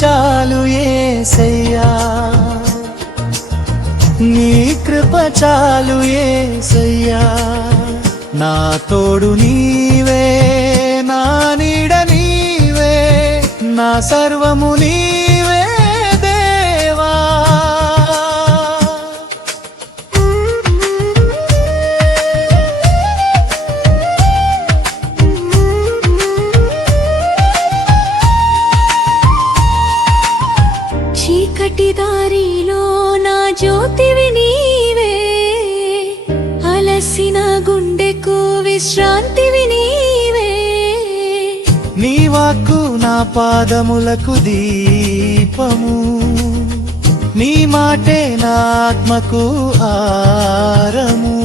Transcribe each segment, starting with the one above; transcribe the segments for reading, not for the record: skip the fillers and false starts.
చాలు యేసయ్యా, నీ కృప చాలు యేసయ్యా. నా తోడు నీవే, నా నీడ నీవే, నా సర్వము నీవే దేవా. చీకటి దారిలో నా జ్యోతివి నీవే, అలసిన గుండెకు విశ్రాంతివి నీవే. నీ వాక్కు నా పాదములకు దీపము, నీ మాటే నా ఆత్మకు ఆరము.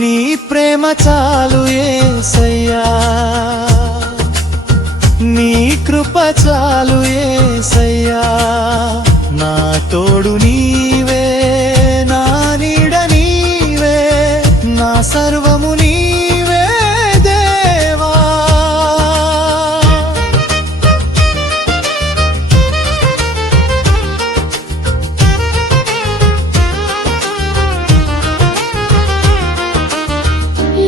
నీ ప్రేమ చాలు యేసయ్యా, నీ కృప చాలు యేసయ్యా. నా తోడు నీవే, నా నీడ నీవే, నా సర్వము నీవే దేవా.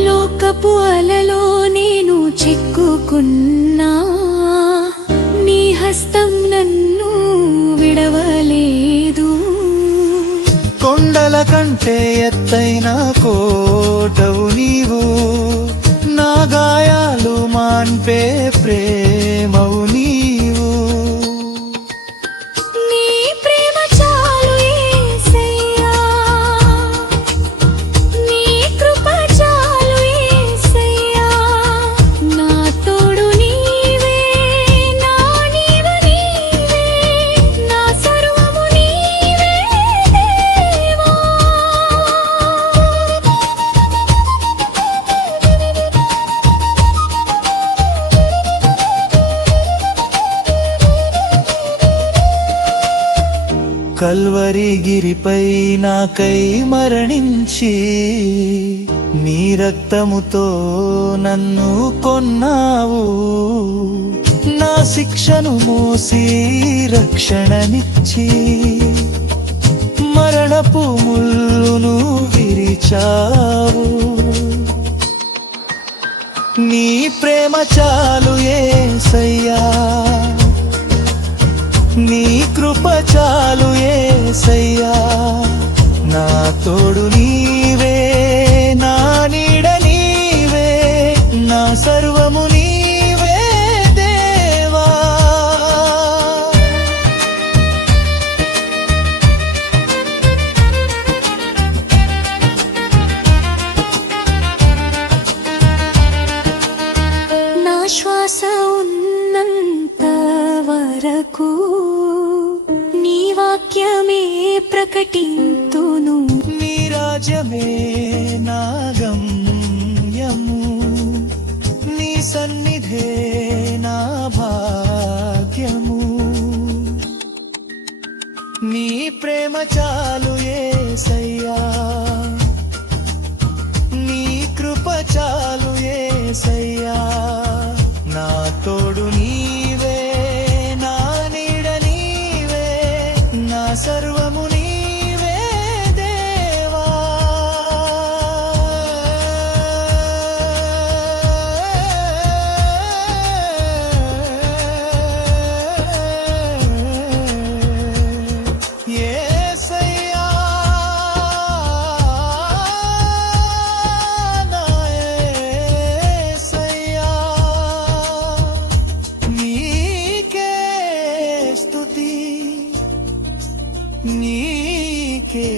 లోకపు అలలో నేను చిక్కుకున్నా, నీ హస్తం నన్ను విడవలేదు. కొండల కంటే ఎత్తైన కోటవు నీవు, నా గాయాలు మాన్పే ప్రేమవు నీవు. నీ ప్రేమ చాలు యేసయ్యా, నీ కృప చాలు యేసయ్యా. నా తోడు నీవే, నా నీడ నీవే, నా సర్వము నీవే దేవా. కల్వరి గిరిపై నాకై మరణించి, నీ రక్తముతో నన్ను కొన్నావు. నా శిక్షను మోసి రక్షణనిచ్చి, మరణపు ముల్లును విరిచావు. నీ ప్రేమ చాలు యేసయ్యా, నీ కృప చాలు యేసయ్యా. నా తోడు నీవే, నా నీడ నీవే, నా సర్వము నీవే దేవా. నా శ్వాస ఉన్నంత వరకు నీ వాక్యమే ప్రకటింతును. నీ రాజ్యమే నా గమ్యము, నీ సన్నిధే నా భాగ్యము. నీ ప్రేమ చాలు యేసయ్యా, నీ కృప చాలు యేసయ్యా. నా తోడు నీవే, నా నీడ నీవే, నా సర్వము నీవే దేవా. యేసయ్యా, నా యేసయ్యా, నీకే స్తుతి, నీకే